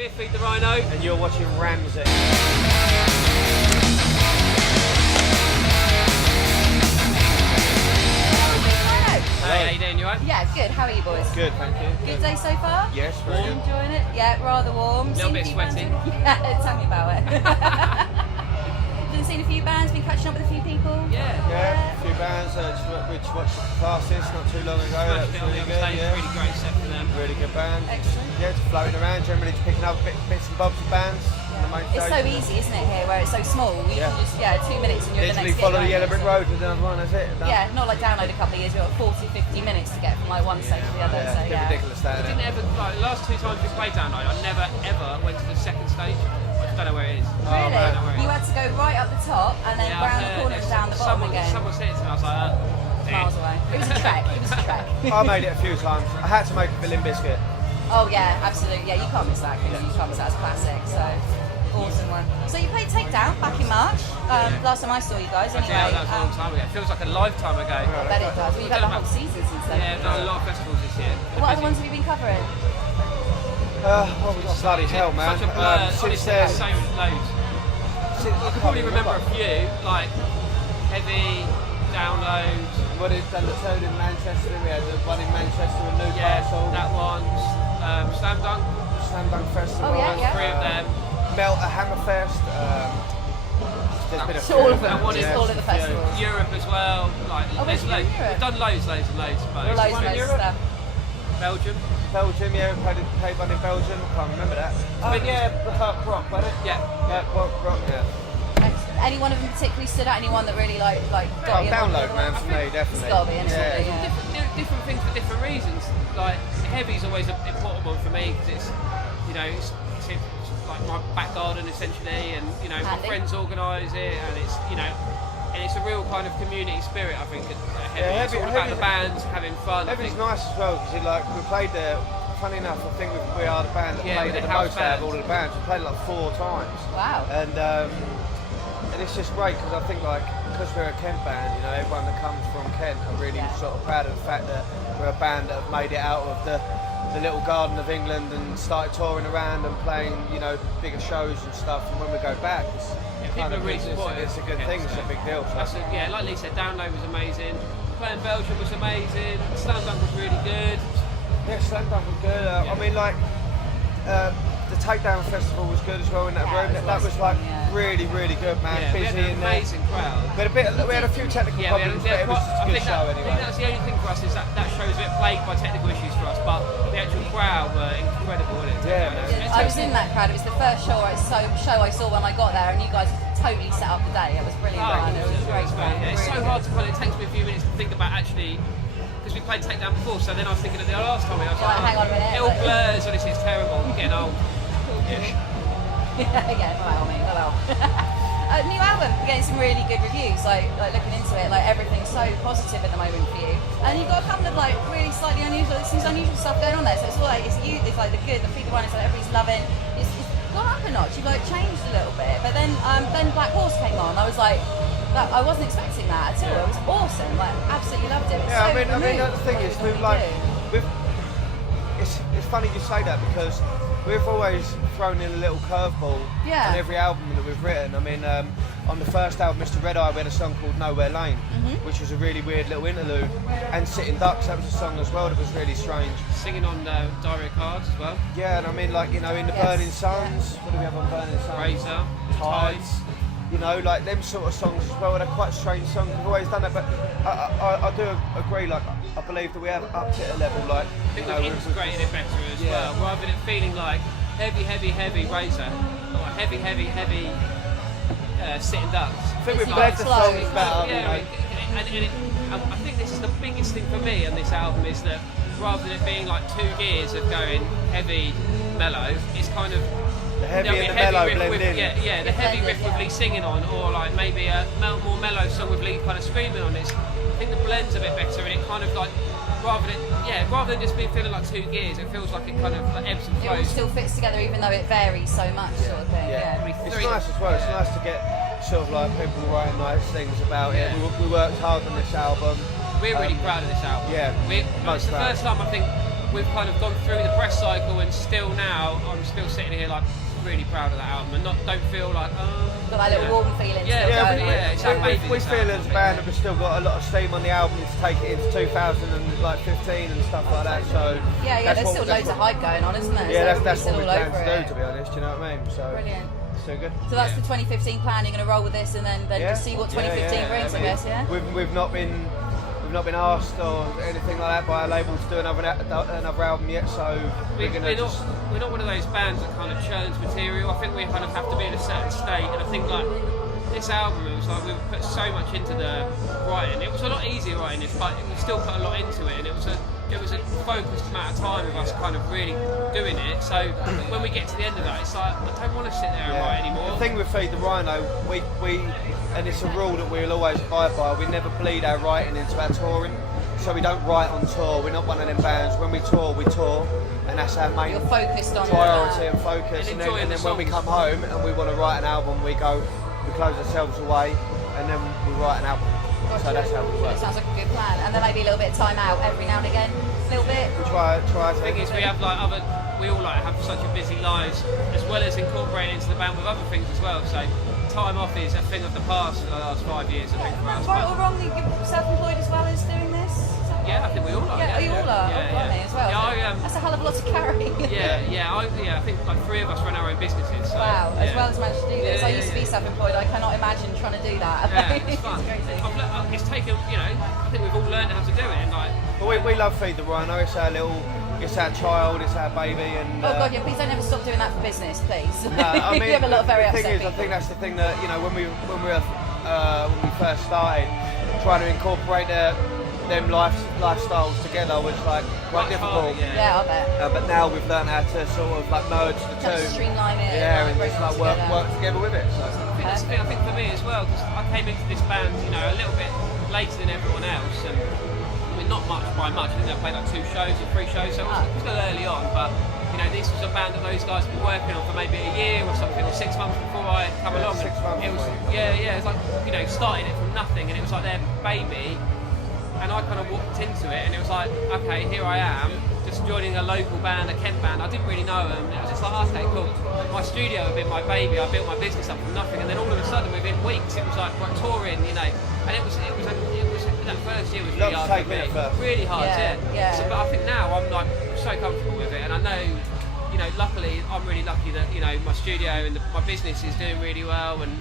We're Feed the Rhino. And you're watching RAMzine. Hey, how you doing? You alright? Yeah, good. How are you boys? Good, thank you. Good day so far? Yes, very good. Enjoying it? Yeah, rather warm. A little bit sweaty. Yeah, tell me about it. Been seeing a few bands, been catching up with a few people. Yeah. Yeah, a few bands which watched classes not too long ago. That was really good. Yeah. Really great set for them. Really good band. Excellent. Yeah, just floating around, generally just picking up bits and bobs of bands. On the main It's so stage. easy, isn't it, here, where it's so small. You Yeah. can just, 2 minutes and you're at the Literally next follow gig, the Yellow aren't Brick you? Road with another one, that's it. Done. Yeah, not like download a couple of years, we've got 40, 50 minutes to get from like one stage to the other. Yeah, So it's yeah. ridiculous that. I didn't ever, like, the last 2 times we played Download, I never ever went to the second stage. I just don't know where it is. Really? I don't know where it You is. had to go right up the top and then Yeah, round the corner and down the bottom again. Someone said it to me, I was like, Miles away. It was a trek. It was a trek. I made it a few times. I had to make it for Limp Bizkit. Oh yeah, absolutely. Yeah, you can't miss that. You can't miss that as a classic. So awesome one. So you played Takedown back in March. Last time I saw you guys. Anyway, yeah, that was a long time ago. It feels like a lifetime ago. I bet it does. Well, you've had a whole season since then. Yeah, I've done a lot of festivals this year. What other ones have you been covering? Oh, we got bloody hell, man. Such a blur. Since Honestly, then, so loads. I can probably remember a few, like Heavy, Download. What is done the two in Manchester? We had the one in Manchester and Yeah, Newcastle. that one. Slam Dunk. Slam Dunk Festival. Oh, yeah, yeah. 3 of them. Melt a Hammerfest. There's been a few. All of them. That one is All of the festivals. Europe as well. Like, Oh, there's where's loads. Europe? We've done loads. Loads one in of Europe? stuff. Belgium. Belgium, yeah, we played one in Belgium. I can't remember that. Oh, yeah, Rock, wasn't it? Yeah. Yeah, Rock, yeah. Any one of them particularly stood out? Anyone that really got Oh, you? Download, man, for me, definitely. It's got to be, isn't it? Yeah. Yeah. Different things for different reasons. Like Heavy's always an important one for me because it's, it's like my back garden essentially, and my Handy. friends organise it, and and it's a real kind of community spirit. I think at Heavy. Yeah, It's all about the bands having fun. I Heavy's think. nice as well because we played there. Funny enough, I think we are the band that played the the house most out of band. all of the bands. We played like 4 times. Wow. And it's just great because I think because we're a Kent band, everyone that comes from Kent are really sort of proud of the fact that we're a band that have made it out of the little garden of England and started touring around and playing, bigger shows and stuff. And when we go back, it's People are really supportive. it's a good thing. It's a big deal. So. That's like Lee said, Download was amazing. Playing Belgium was amazing. Stand Up was really good. Yeah, Slam Dunk was good. I mean, the Takedown Festival was good as well in that room. That was really, really good, man. Yeah, we Busy had an in there. amazing crowd. We had a few technical problems, but it was just a good show I anyway. think that's the only thing for us is that show is a bit plagued by technical issues for us, but the actual crowd were incredible, wasn't it? Yeah, man. I was in that crowd. It was the first show I saw when I got there, and you guys totally set up the day. It was brilliant. Oh, It was great fun. Yeah, it's so hard to it takes me a few minutes to think about actually, because we played Takedown before, so then I was thinking of the last time, I was like, hang on a minute. it all blurs, honestly, it's terrible, I'm getting old. Yeah, not me, not well. New album, you're getting some really good reviews, like looking into it, everything's so positive at the moment for you. And you've got a couple of really slightly unusual stuff going on there, so it's all it's like the good, the Feed the One, it's like everybody's loving. It's gone up a notch, you've changed a little bit, but then Black Horse came on, I was like, I wasn't expecting that at all. It was awesome, absolutely loved it. Yeah, I mean, the thing is, it's funny you say that because we've always thrown in a little curveball on every album that we've written. I mean, on the first album, Mr. Red Eye, we had a song called Nowhere Lane, which was a really weird little interlude. And Sitting Ducks, that was a song as well that was really strange. Singing on Diary of Cards as well. Yeah, and I mean, in the Burning Suns, what do we have on Burning Suns? Razor, Tides. Them sort of songs as well. They're quite strange songs. We've always done that, but I do agree. I believe that we have upped it a level. I think we've integrated it better as well, rather than it feeling like heavy Razor, or heavy Sitting Ducks. I think we've bled the songs better. And I think this is the biggest thing for me on this album is that rather than it being like 2 gears of going heavy, mellow, it's kind of the heavy and the mellow blend in. The heavy riff with Lee singing on, or maybe a more mellow song with Lee kind of screaming on it. I think the blend's a bit better, and it kind of rather than just feeling like 2 gears, it feels like it kind of ebbs and It all flows. still fits together, even though it varies so much, sort of thing. Yeah. It's nice as well. It's nice to get people writing nice things about it. We worked hard on this album. We're really proud of this album. Yeah, It's the first time I think we've kind of gone through the press cycle, and still now I'm still sitting here like really proud of that album, and don't feel like Got that little warm feeling. Yeah, still yeah, going on. yeah. It's that baby we that's feel out, as a isn't it? band that we've still got a lot of steam on the album to take it into 2015 and stuff like that. So Yeah, that's there's what- still that's loads of what- hype going on, isn't there? Yeah, So that's what we everybody's plan still all to over do, to it. be honest. You know what I mean? So Brilliant. so good. So that's Yeah. the 2015 plan. You're going to roll with this, and then just see what 2015 brings, I guess. Yeah. We've not been asked or anything like that by a label to do another album yet, so we're gonna just. We're not one of those bands that kind of churns material. I think we kind of have to be in a certain state, and I think like this album, it was like we put so much into the writing. It was a lot easier writing it, but we still put a lot into it, and it was a focused amount of time of us kind of really doing it. So when we get to the end of that, it's like I don't want to sit there and write anymore. The thing with Feed the Rhino, we and it's a rule that we'll always abide by. We never bleed our writing into our touring, so we don't write on tour. We're not one of them bands. When we tour, and that's our main You're focused on priority and focus. And And then enjoying the when we songs. come home and we want to write an album, we close ourselves away, and then we write an album. So that's how we work. It sounds like a good plan. And then maybe a little bit of time out every now and again, a little bit. We try The to. thing is, we have like we all like have such a busy lives, as well as incorporating into the band with other things as well. So time off is a thing of the past for the last 5 years, I think, for us. Right But or wrong, you're self-employed as well as doing this? Is that yeah, I think we all are. Yeah, you all are. Yeah, Aren't they, as well? Yeah, That's a hell of a lot to carry. I think like 3 of us run our own businesses. So, Wow, yeah. as well as managed to do this. Yeah, I used to be self-employed. I cannot imagine trying to do that. Yeah, it's fun. crazy. It's taken, I think we've all learned how to do it. And like, But we love Feed the Rhino. It's our child, it's our baby, and. Oh God, yeah, please don't ever stop doing that for business, please. No, I mean, you have a lot of very the thing upset is, I people. think that's the thing that when we first started, trying to incorporate them lifestyles together was like quite Much difficult. harder, Yeah, I bet. But now we've learned how to sort of like merge the Kind of two. streamline it. Yeah, and bring just it like all work together. together with it. So. I think that's the thing. I think for me as well, because I came into this band, a little bit later than everyone else, and I mean not much by much. I think I played like 2 shows or 3 shows, so it was still early on. But this was a band that those guys have been working on for maybe a year or something, or 6 months before I had come along. 6 months. It was it's like starting it from nothing, and it was like their baby. And I kind of walked into it, and it was like, okay, here I am, just joining a local band, a Kent band. I didn't really know them. And it was just like, okay, cool. My studio had been my baby. I built my business up from nothing, and then all of a sudden, within weeks, it was like we're touring, And it was that first year was really Lots hard to for take me. in at first. Really hard, Yeah. So, but I think now I'm like so comfortable with it, and I know. Luckily, I'm really lucky that my studio and my business is doing really well, and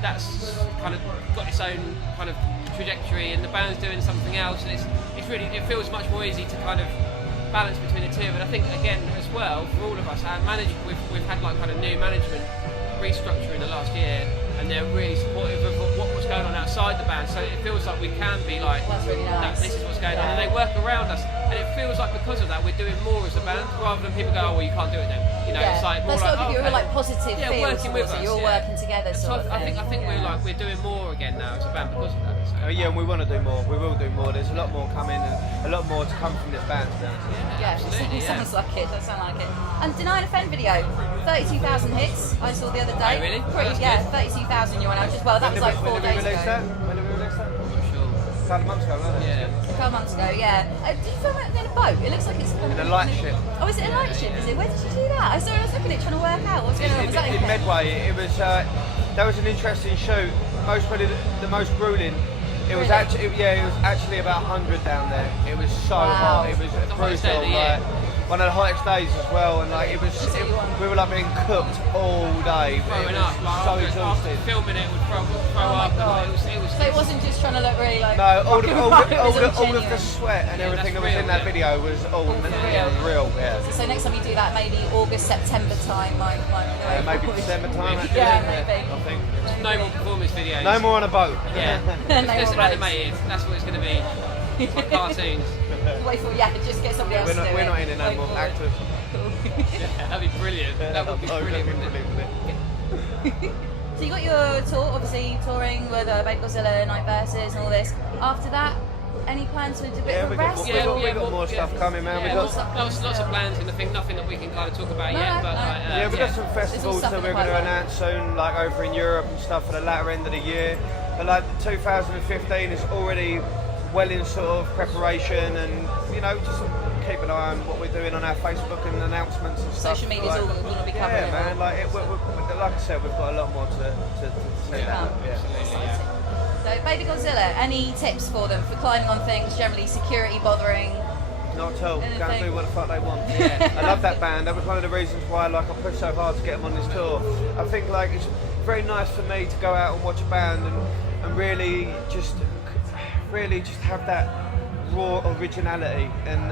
that's kind of got its own kind of trajectory, and the band's doing something else, and it's really, it feels much more easy to kind of balance between the two. But I think again as well for all of us, our we've had like kind of new management restructure in the last year, and they're really supportive of what was going on outside the band. So it feels like we can be like, That's really nice. this is what's going on, and they work around us. And it feels like because of that, we're doing more as a band, rather than people go, oh well, you can't do it then. It's like more There's like, got to be okay. like positive Yeah, feel working with towards it. us, You're all yeah. working together, So sort of I thing. think we're doing more again now as a band because of that. So. And we want to do more. We will do more. There's a lot more coming, and a lot more to come from this band. To be honest. Yeah, absolutely. it sounds like it. Does sound like it. And Deny and Offend video, 32,000 hits. I saw the other day. Oh, really? Pretty, That's yeah, good. 32,000. You're on. That was like 4 When did days we release ago. that? When did we release that? I'm not sure. A couple of months ago, wasn't it? Yeah. A couple months ago, yeah. Did you film it in a boat? It looks like it's kind In of a light ship. Oh, is it a light ship? Is it? Where did you do that? I was looking at it, trying to work out what's going on. Was that In Medway, it was. That was an interesting shoot. Probably the most grueling. It was Really? actually about 100 down there. It was so Wow. hot. It was The hottest day of brutal. the year. One of the hottest days as well, and like we were like being cooked all day. Throwing It up, was like so after exhausted. filming it would throw Oh my up. God. And it was So it wasn't just trying to look really like. No, all rock and roll, it was of the genuine. sweat and Yeah, everything that that's was in real, that yeah. video was all real. Yeah. So next time you do that, maybe August, September time, Maybe December time. Actually. Yeah, maybe. I think. no more performance videos. No more on a boat. Yeah. No It's more boats. animated. That's what it's going to be. It's like cartoons. Wait for just get somebody else to do We're it. not in it no Wait more. for it. Actors. Yeah, that'd be brilliant. That would be brilliant. Wouldn't it? So you got your tour, obviously touring with Baby Godzilla, Night Versus and all this. After that, any plans to do a bit of a rest? we got more stuff coming, man. Yeah, We got lots of plans, and I think nothing that we can kind of talk about yet. But yeah, we've got some festivals stuff that in we're the going to pipeline. announce soon, like over in Europe and stuff for the latter end of the year. But like 2015 is already well in sort of preparation, and just keep an eye on what we're doing on our Facebook and announcements and stuff. Social media's all going to be covering yeah, it. man. Like like I said, we've got a lot more to say about. Yeah. Absolutely, yeah. So, Baby Godzilla, any tips for them for climbing on things, generally security bothering? Not at all. Anything? Can't do what the fuck they want. Yeah. I love that band. That was one of the reasons why I pushed so hard to get them on this tour. I think like it's very nice for me to go out and watch a band and really just have that raw originality and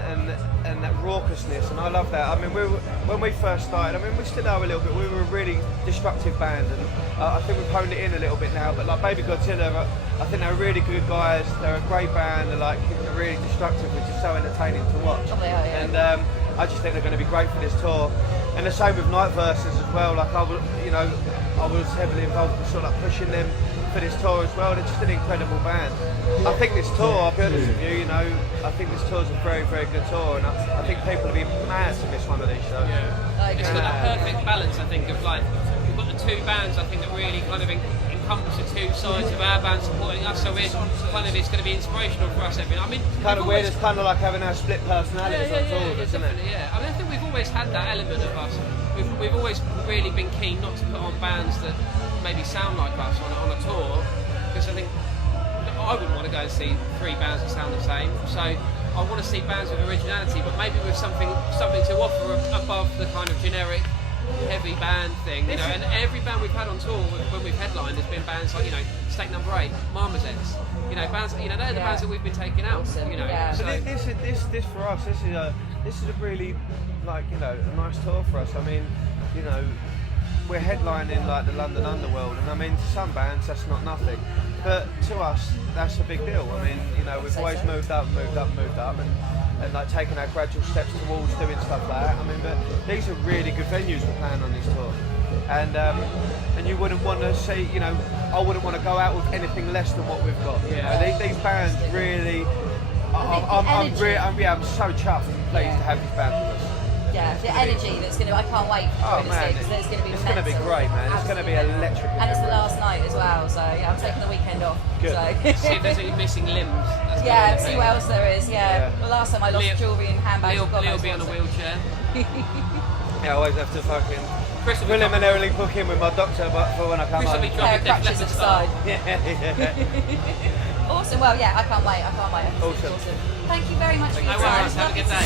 that raucousness, and I love that. I mean, when we first started, I mean, we still are a little bit. We were a really destructive band, and I think we've honed it in a little bit now. But like Baby Godzilla, I think they're really good guys. They're a great band. They're really destructive, which is so entertaining to watch. Oh, they are, yeah. And I just think they're going to be great for this tour. And the same with Night Verses as well. Like I was heavily involved in sort of pushing them for this tour as well. They're just an incredible band. I think this tour, I'll be honest with you, I think this tour's a very, very good tour, and I think people will be mad to miss one of these shows. Yeah. It's got that perfect balance, I think, of like, we've got the two bands, I think, that really kind of encompass the two sides of our band supporting us, so it's going to be inspirational for us. I mean, it's kind of weird, it's kind of like having our split personalities on tour, isn't it? Yeah, I mean, I think we've always had that element of us. We've always really been keen not to put on bands that maybe sound like us on a tour, because I think I wouldn't want to go and see three bands that sound the same. So I want to see bands with originality, but maybe with something to offer above the kind of generic heavy band thing, you know. And every band we've had on tour when we've headlined has been bands like, State Number 8, Marmozets, bands, they're the bands that we've been taking out, Awesome. Yeah. So this for us, this is a really a nice tour for us. I mean, we're headlining like the London Underworld, and I mean, to some bands that's not nothing, but to us that's a big deal. I mean, we've always moved up, and like taking our gradual steps towards doing stuff like that. I mean, but these are really good venues we're playing on this tour, and you wouldn't want to see, I wouldn't want to go out with anything less than what we've got. These bands really, I'm so chuffed and pleased to have these bands with us. Yeah, the energy that's going to, I can't wait for it, because it's going to be It's going to be great, man. It's going to be electric. And it's the last night as well, so yeah, I'm taking the weekend off. Good. So. See if there's any missing limbs. Yeah, see what else there is, yeah. The last time I lost jewellery and handbags. Leo will be on a wheelchair. Yeah, I always have to fucking preliminarily book in with my doctor for when I come Chris will home. be dropping crutches at the side. Yeah. Awesome, well yeah, I can't wait. Awesome. Thank you very much for your No time. worries, have a good day.